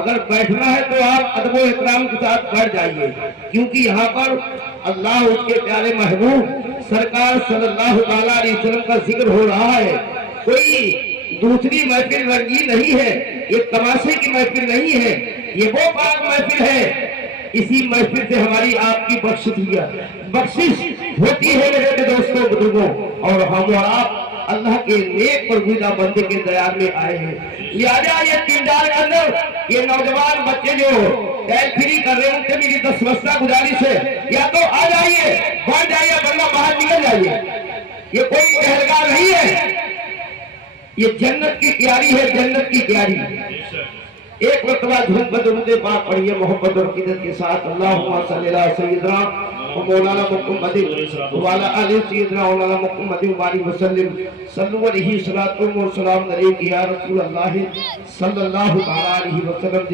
اگر بیٹھنا ہے تو آپ ادب و احترام کے ساتھ بیٹھ جائیے، کیونکہ یہاں پر اللہ اس کے پیارے محبوب سرکار صلی اللہ علیہ وسلم کا ذکر ہو رہا ہے۔ کوئی دوسری محفل رنگین نہیں ہے، یہ تماشے کی محفل نہیں ہے، یہ وہ پاک محفل ہے۔ اسی محفل سے ہماری آپ کی بخشش ہوتی ہے میرے دوستوں بزرگوں، اور ہم اور آپ اللہ کے نیک اور گزا بندے کے دیار میں آئے ہیں۔ لہٰذا یہ تیندار کے اندر یہ نوجوان بچے جو ٹائل فری کر رہے ہیں، ان سے میری دستوستہ گزارش ہے، یا تو آ جائیے بڑھ جائیے ورنہ باہر نکل جائیے۔ یہ کوئی پہلگاہ نہیں ہے، یہ جنت کی کیاری ہے، جنت کی کیاری۔ ایک مرتبہ درود پاک پڑھیے محبت اور عقیدت کے ساتھ، اللہم صلی علی سیدنا مولانا محمد وعلی آل سیدنا مولانا محمد وبارک وسلم، صلو علیہ الصلوۃ والسلام علیک یا رسول اللہ صلی اللہ علیہ وسلم۔